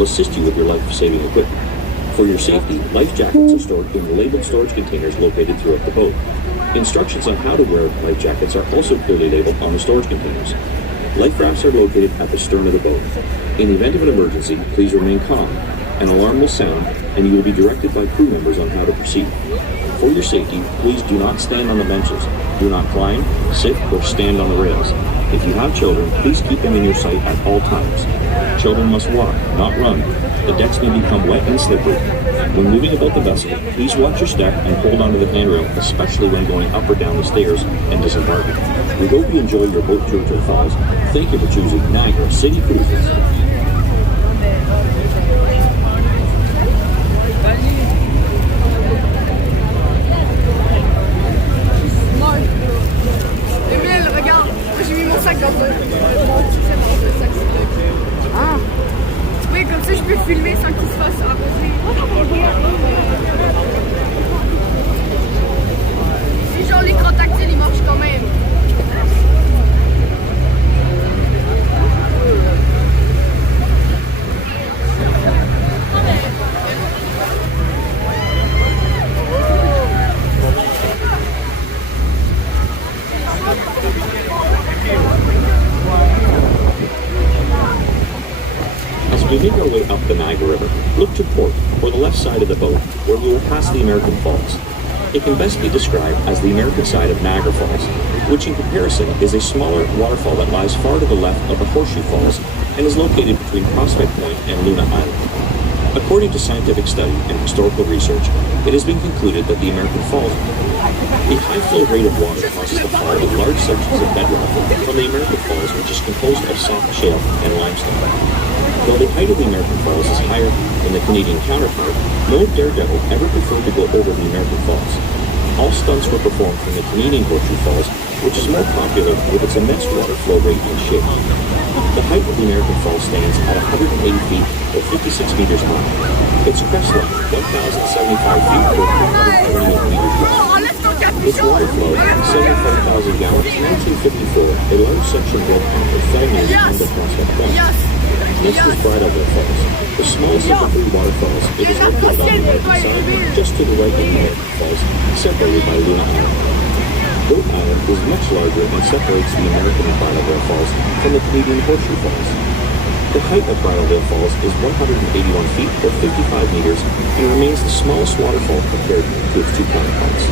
will assist you with your life-saving equipment. For your safety, life jackets are stored in labeled storage containers located throughout the boat. Instructions on how to wear life jackets are also clearly labeled on the storage containers. Life rafts are located at the stern of the boat. In the event of an emergency, please remain calm. An alarm will sound, and you will be directed by crew members on how to proceed. For your safety, please do not stand on the benches. Do not climb, sit, or stand on the rails. If you have children, please keep them in your sight at all times. Children must walk, not run. The decks may become wet and slippery. When moving about the vessel, please watch your step and hold onto the handrail, especially when going up or down the stairs and disembarking. We hope you enjoy your boat tour to the falls. Thank you for choosing Niagara City Cruises. Emile, regarde, j'ai mis mon sac dans le sac. Ah. Oui, comme ça je peux filmer sans qu'il se fasse arroser. Si genre l'écran tactile il marche quand même. As we make our way up the Niagara River, look to port, or the left side of the boat, where we will pass the American Falls. It can best be described as the American side of Niagara Falls, which in comparison is a smaller waterfall that lies far to the left of the Horseshoe Falls and is located between Prospect Point and Luna Island. According to scientific study and historical research, it has been concluded that the American Falls, the high flow rate of water causes the fall of large sections of bedrock from the American Falls, which is composed of soft shale and limestone. While the height of the American Falls is higher than the Canadian counterpart, no daredevil ever preferred to go over the American Falls. All stunts were performed from the Canadian Horseshoe Falls, which is more popular with its immense water flow rate and shape. The height of the American Falls stands at 180 feet or 56 meters high. Its crest line, 1,075 feet or 328 meters long. Its water flow, 75,000 gallons. In 1954, a large section broke off and fell near the end of Prospect Point. Next is Bridalveil Falls. The smallest of the three waterfalls, it is located on the American side, just to the right of the American Falls, separated by Luna Island. Boat Island is much larger and separates the American Bridalveil Falls from the Canadian Horseshoe Falls. The height of Bridalveil Falls is 181 feet or 55 meters and remains the smallest waterfall compared to its two counterparts.